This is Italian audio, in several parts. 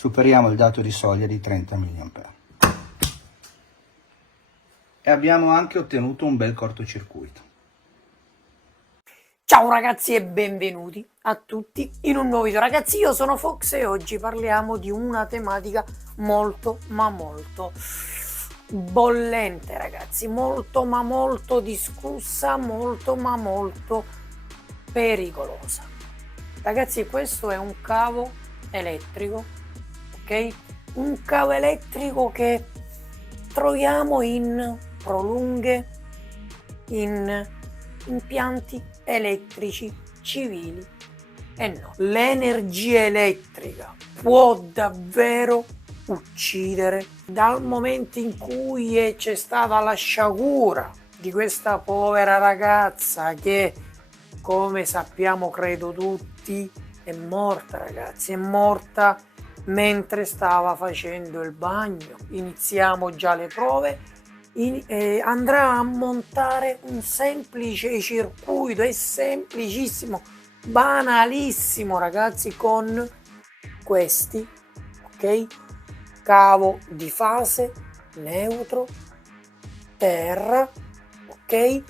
superiamo il dato di soglia di 30 mA. E abbiamo anche ottenuto un bel cortocircuito. Ciao ragazzi e benvenuti a tutti in un nuovo video. Ragazzi, io sono Fox e oggi parliamo di una tematica molto bollente, ragazzi, molto discussa, molto pericolosa. Ragazzi, questo è un cavo elettrico, ok? Un cavo elettrico che troviamo in prolunghe, in impianti elettrici civili e no. L'energia elettrica può davvero uccidere. Dal momento in cui c'è stata la sciagura di questa povera ragazza che, come sappiamo credo tutti, è morta, ragazzi, è morta mentre stava facendo il bagno. Iniziamo già le prove. Andrà a montare un semplice circuito, è semplicissimo, banalissimo, ragazzi, con questi, ok, cavo di fase, neutro, terra, ok,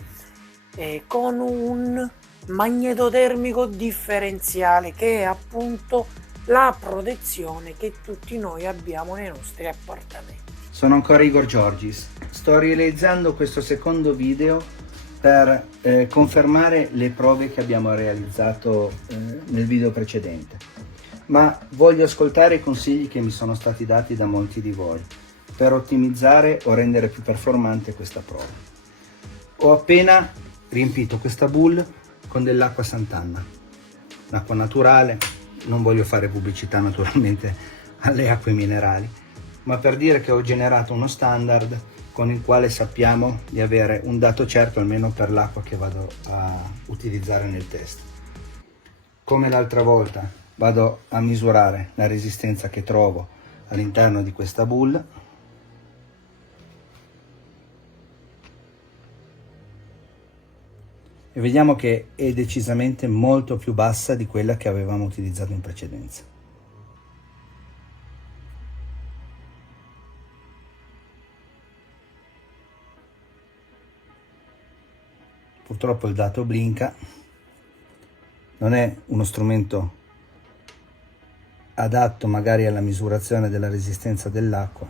e con un magnetotermico differenziale che è appunto la protezione che tutti noi abbiamo nei nostri appartamenti. Sono ancora Igor Giorgis, sto realizzando questo secondo video per confermare le prove che abbiamo realizzato nel video precedente, ma voglio ascoltare i consigli che mi sono stati dati da molti di voi per ottimizzare o rendere più performante questa prova. Ho appena riempito questa boule con dell'acqua Sant'Anna, un'acqua naturale, non voglio fare pubblicità naturalmente alle acque minerali, ma per dire che ho generato uno standard con il quale sappiamo di avere un dato certo almeno per l'acqua che vado a utilizzare nel test. Come l'altra volta vado a misurare la resistenza che trovo all'interno di questa boule e vediamo che è decisamente molto più bassa di quella che avevamo utilizzato in precedenza. Purtroppo il dato blinka, non è uno strumento adatto magari alla misurazione della resistenza dell'acqua,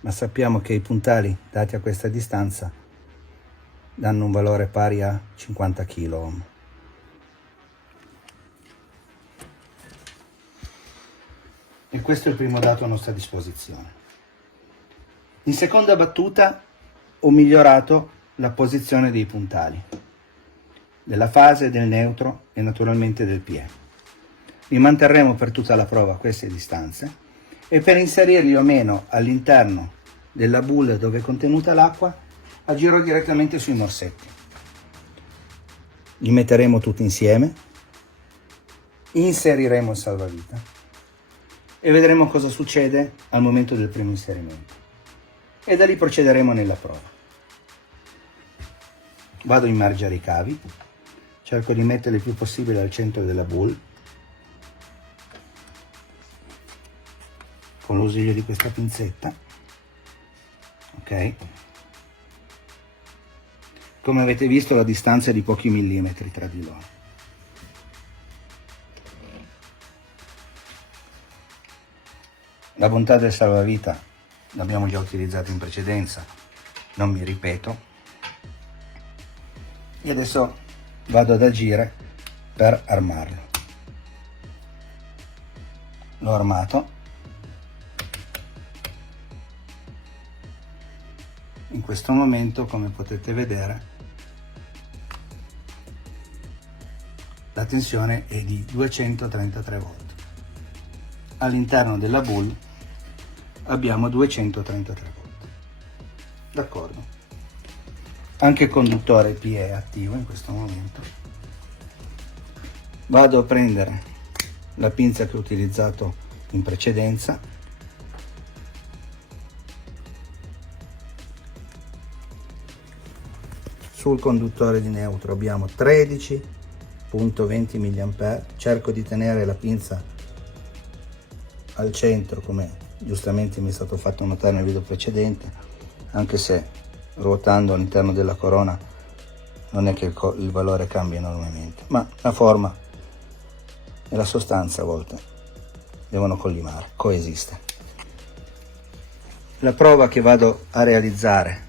ma sappiamo che i puntali dati a questa distanza danno un valore pari a 50 kOhm. E questo è il primo dato a nostra disposizione. In seconda battuta ho migliorato la posizione dei puntali, della fase, del neutro e naturalmente del PE. Li manterremo per tutta la prova a queste distanze e per inserirli o meno all'interno della boule dove è contenuta l'acqua agirò direttamente sui morsetti. Li metteremo tutti insieme, inseriremo il salvavita e vedremo cosa succede al momento del primo inserimento e da lì procederemo nella prova. Vado a immergere i cavi, cerco di metterli il più possibile al centro della boule con l'ausilio di questa pinzetta, ok? Come avete visto la distanza è di pochi millimetri tra di loro. La bontà del salvavita l'abbiamo già utilizzato in precedenza, non mi ripeto. E adesso vado ad agire per armarlo. L'ho armato. In questo momento, come potete vedere, la tensione è di 233 volt. All'interno della boule abbiamo 233 volt. D'accordo? Anche il conduttore PE è attivo in questo momento. Vado a prendere la pinza che ho utilizzato in precedenza sul conduttore di neutro abbiamo 13.20 mA. Cerco di tenere la pinza al centro, come giustamente mi è stato fatto notare nel video precedente, anche se ruotando all'interno della corona non è che il valore cambia enormemente, ma la forma e la sostanza a volte devono collimare, coesistere. La prova che vado a realizzare,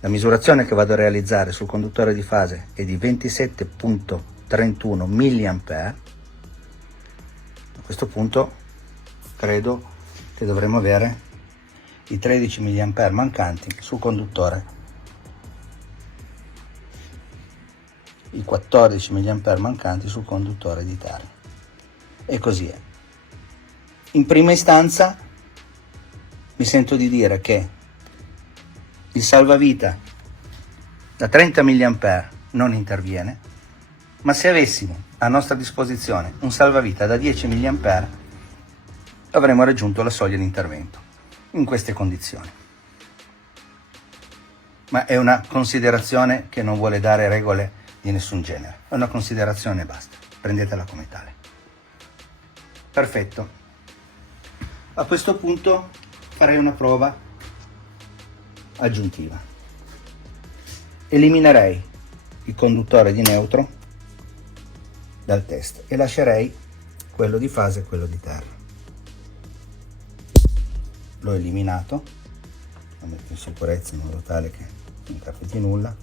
la misurazione che vado a realizzare sul conduttore di fase è di 27.31 mA. A questo punto credo che dovremo avere i 13 mA mancanti sul conduttore, i 14 mA mancanti sul conduttore di terra, e così è. In prima istanza mi sento di dire che il salvavita da 30 mA non interviene, ma se avessimo a nostra disposizione un salvavita da 10 mA avremmo raggiunto la soglia di intervento in queste condizioni. Ma è una considerazione che non vuole dare regole di nessun genere, è una considerazione e basta, prendetela come tale. Perfetto. A questo punto farei una prova aggiuntiva. Eliminerei il conduttore di neutro dal test e lascerei quello di fase e quello di terra. L'ho eliminato, lo metto in sicurezza in modo tale che non capiti nulla,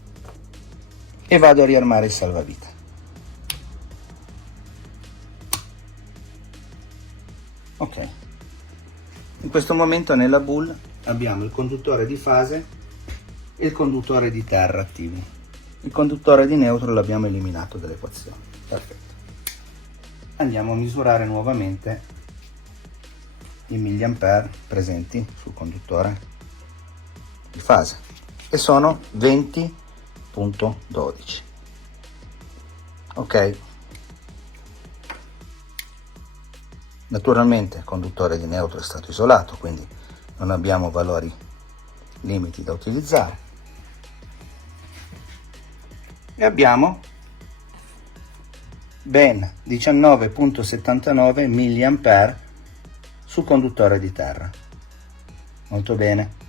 e vado a riarmare il salvavita. Ok, in questo momento nella boule abbiamo il conduttore di fase e il conduttore di terra attivi. Il conduttore di neutro l'abbiamo eliminato dall'equazione. Perfetto. Andiamo a misurare nuovamente i milliampere presenti sul conduttore di fase e sono 20.12. ok, naturalmente il conduttore di neutro è stato isolato, quindi non abbiamo valori limiti da utilizzare, e abbiamo ben 19.79 mA sul conduttore di terra. Molto bene.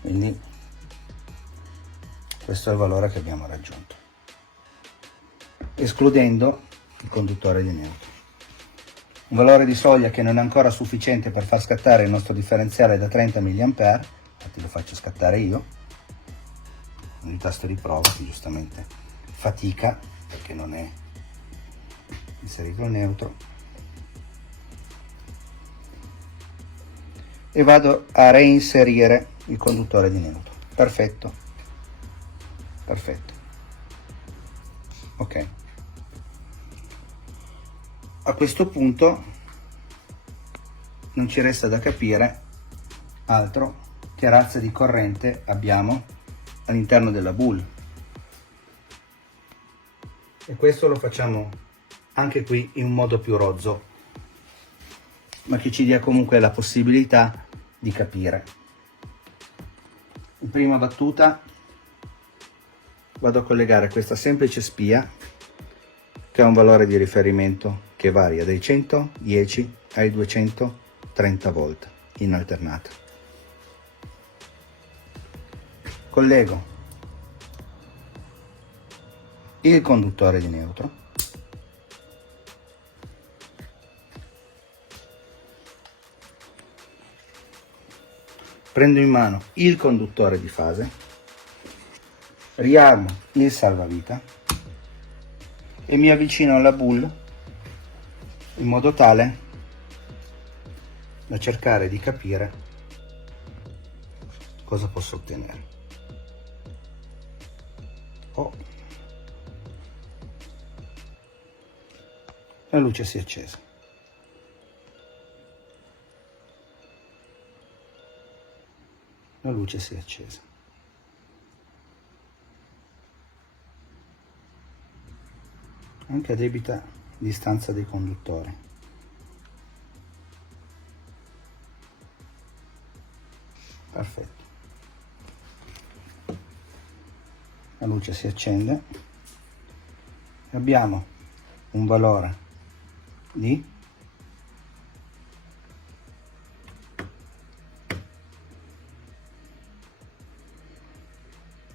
Quindi questo è il valore che abbiamo raggiunto, escludendo il conduttore di neutro. Un valore di soglia che non è ancora sufficiente per far scattare il nostro differenziale da 30 mA, infatti lo faccio scattare io, con il tasto di prova che giustamente fatica perché non è inserito il neutro, e vado a reinserire il conduttore di neutro. Perfetto, perfetto, ok. A questo punto non ci resta da capire altro che razza di corrente abbiamo all'interno della boule, e questo lo facciamo anche qui in un modo più rozzo, ma che ci dia comunque la possibilità di capire. In prima battuta vado a collegare questa semplice spia che ha un valore di riferimento che varia dai 110 ai 230 volt in alternata. Collego il conduttore di neutro, prendo in mano il conduttore di fase, riarmo il salvavita e mi avvicino alla boule in modo tale da cercare di capire cosa posso ottenere. La luce si è accesa. La luce si è accesa. Anche a debita distanza dei conduttori. Perfetto. La luce si accende. Abbiamo un valore di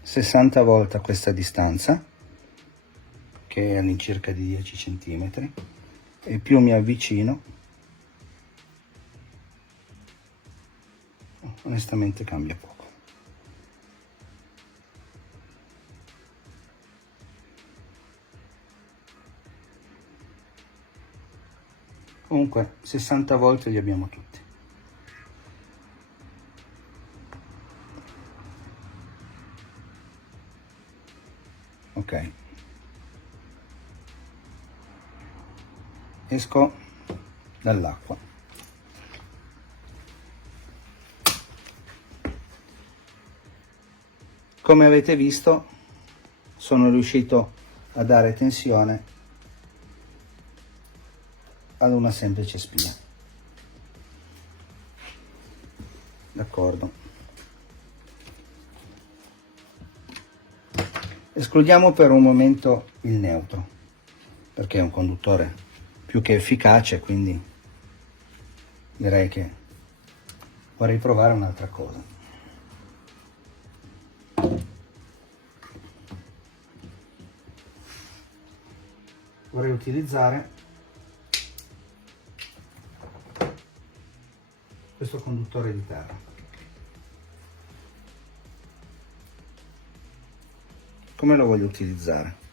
60 volt a questa distanza, che è all'incirca di 10 cm, e più mi avvicino, onestamente cambia poco. Comunque 60 volt li abbiamo tutti. Ok. Esco dall'acqua. Come avete visto, sono riuscito a dare tensione ad una semplice spia. D'accordo. Escludiamo per un momento il neutro, perché è un conduttore più che efficace, quindi direi che vorrei provare un'altra cosa. Vorrei utilizzare questo conduttore di terra. Come lo voglio utilizzare?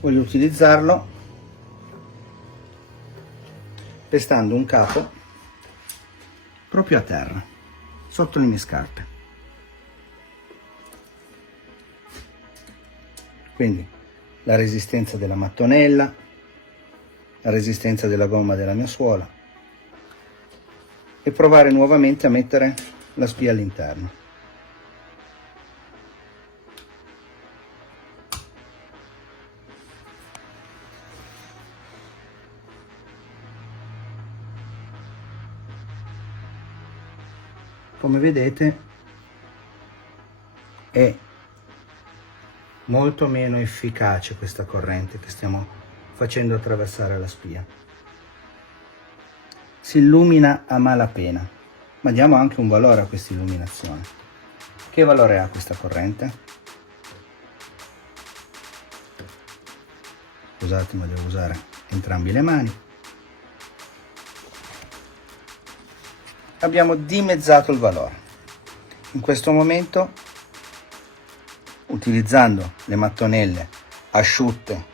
Voglio utilizzarlo pestando un capo proprio a terra, sotto le mie scarpe. Quindi la resistenza della mattonella, la resistenza della gomma della mia suola, e provare nuovamente a mettere la spia all'interno. Come vedete è molto meno efficace questa corrente che stiamo facendo attraversare la spia. Si illumina a malapena, ma diamo anche un valore a questa illuminazione. Che valore ha questa corrente? Scusate, ma devo usare entrambe le mani. Abbiamo dimezzato il valore. In questo momento, utilizzando le mattonelle asciutte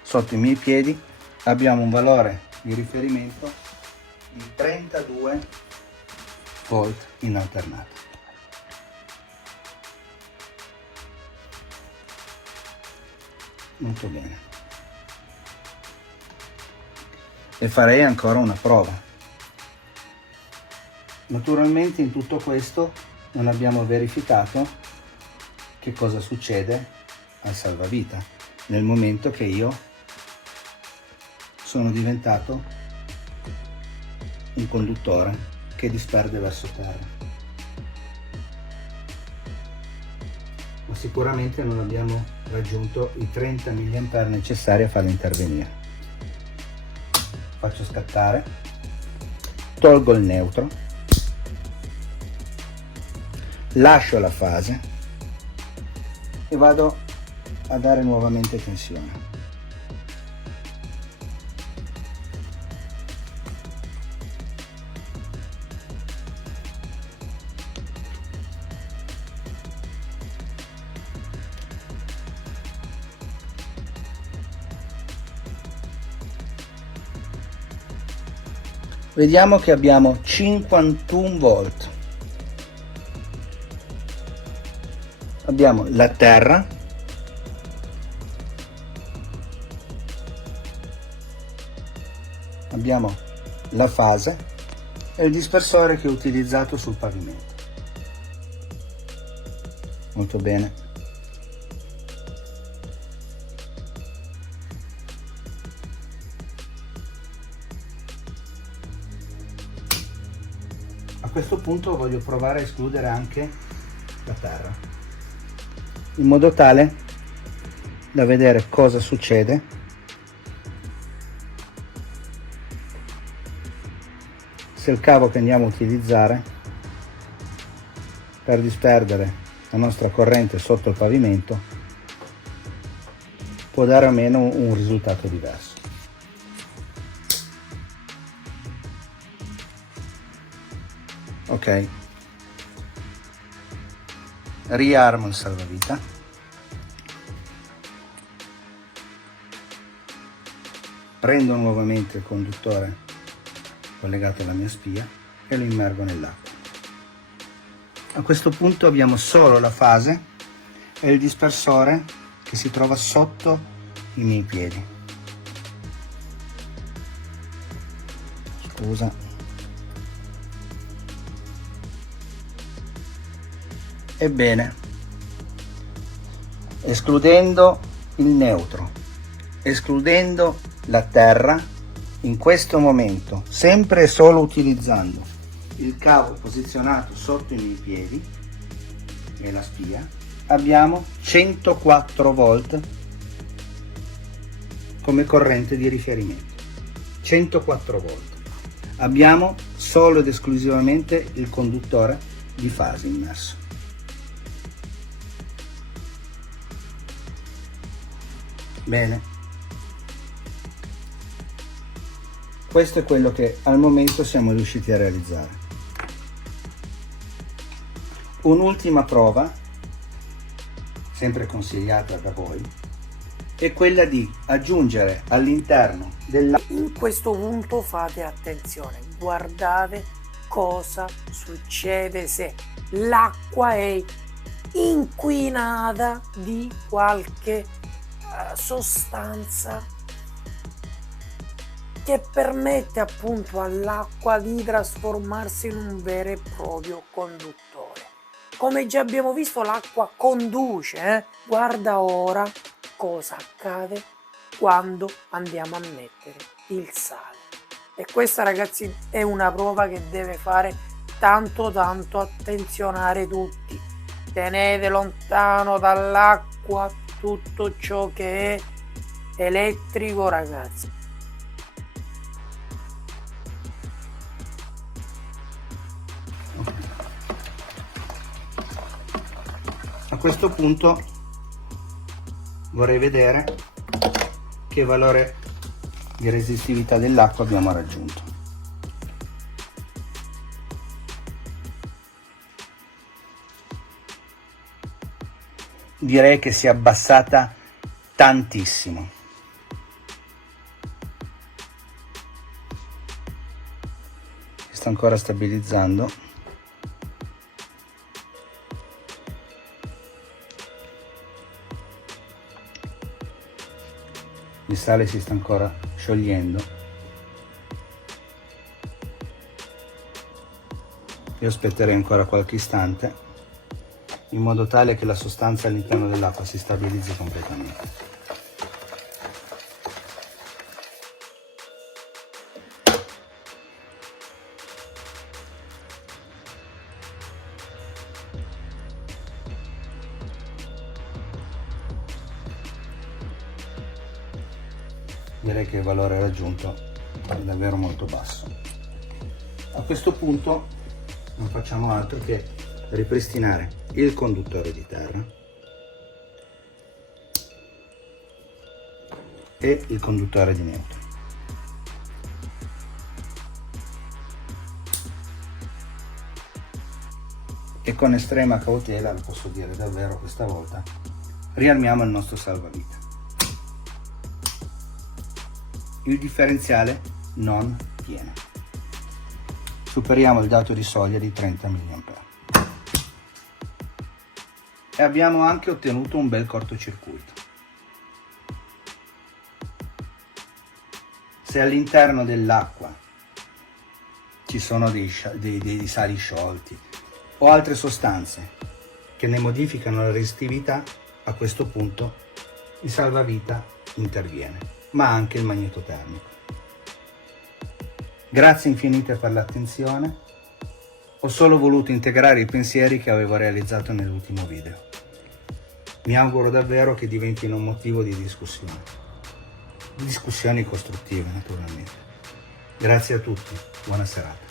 sotto i miei piedi, abbiamo un valore di riferimento di 32 volt in alternata. Molto bene. E farei ancora una prova. Naturalmente in tutto questo non abbiamo verificato che cosa succede al salvavita nel momento che io sono diventato un conduttore che disperde verso terra. Ma sicuramente non abbiamo raggiunto i 30 mA necessari a farlo intervenire. Faccio scattare, tolgo il neutro, lascio la fase e vado a dare nuovamente tensione. Vediamo che abbiamo 51 volt. Abbiamo la terra, abbiamo la fase e il dispersore che ho utilizzato sul pavimento. molto bene. A questo punto voglio provare a escludere anche la terra, in modo tale da vedere cosa succede se il cavo che andiamo a utilizzare per disperdere la nostra corrente sotto il pavimento può dare o meno un risultato diverso. Ok, riarmo il salvavita, prendo nuovamente il conduttore collegato alla mia spia e lo immergo nell'acqua. A questo punto abbiamo solo la fase e il dispersore che si trova sotto i miei piedi. Scusa. Ebbene, escludendo il neutro, escludendo la terra, in questo momento, sempre e solo utilizzando il cavo posizionato sotto i miei piedi e la spia, abbiamo 104 volt come corrente di riferimento. 104 volt. Abbiamo solo ed esclusivamente il conduttore di fase immerso. Bene, questo è quello che al momento siamo riusciti a realizzare. Un'ultima prova, sempre consigliata da voi, è quella di aggiungere all'interno dell'acqua. In questo punto fate attenzione, guardate cosa succede se l'acqua è inquinata di qualche sostanza che permette appunto all'acqua di trasformarsi in un vero e proprio conduttore. Come già abbiamo visto, l'acqua conduce, Guarda ora cosa accade quando andiamo a mettere il sale. E questa, ragazzi, è una prova che deve fare tanto attenzionare tutti. Tenete lontano dall'acqua tutto ciò che è elettrico, ragazzi. A questo punto vorrei vedere che valore di resistività dell'acqua abbiamo raggiunto. Direi che si è abbassata tantissimo. Si sta ancora stabilizzando. Il sale si sta ancora sciogliendo. Io aspetterei ancora qualche istante, in modo tale che la sostanza all'interno dell'acqua si stabilizzi completamente. Direi che il valore raggiunto è davvero molto basso. A questo punto non facciamo altro che ripristinare il conduttore di terra e il conduttore di neutro. E con estrema cautela, lo posso dire davvero questa volta, riarmiamo il nostro salvavita. Il differenziale non tiene. Superiamo il dato di soglia di 30 mA. E abbiamo anche ottenuto un bel cortocircuito. Se all'interno dell'acqua ci sono dei sali sciolti o altre sostanze che ne modificano la resistività, a questo punto il salvavita interviene, ma anche il magnetotermico. Grazie infinite per l'attenzione. Ho solo voluto integrare i pensieri che avevo realizzato nell'ultimo video. Mi auguro davvero che diventino un motivo di discussioni costruttive, naturalmente. Grazie a tutti, buona serata.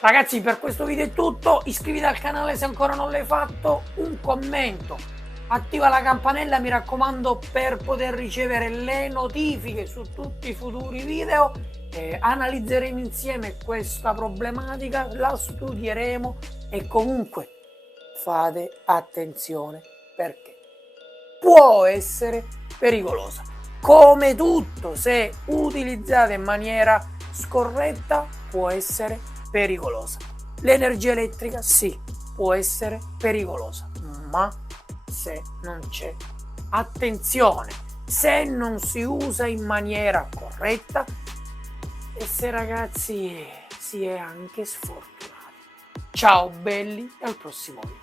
Ragazzi, per questo video è tutto. Iscriviti al canale se ancora non l'hai fatto, un commento, attiva la campanella, mi raccomando, per poter ricevere le notifiche su tutti i futuri video. Analizzeremo insieme questa problematica, la studieremo e comunque fate attenzione perché può essere pericolosa. Come tutto, se utilizzate in maniera scorretta, può essere pericolosa. L'energia elettrica sì, può essere pericolosa, ma se non c'è attenzione, se non si usa in maniera corretta, e se ragazzi si è anche sfortunati. Ciao belli, al prossimo video.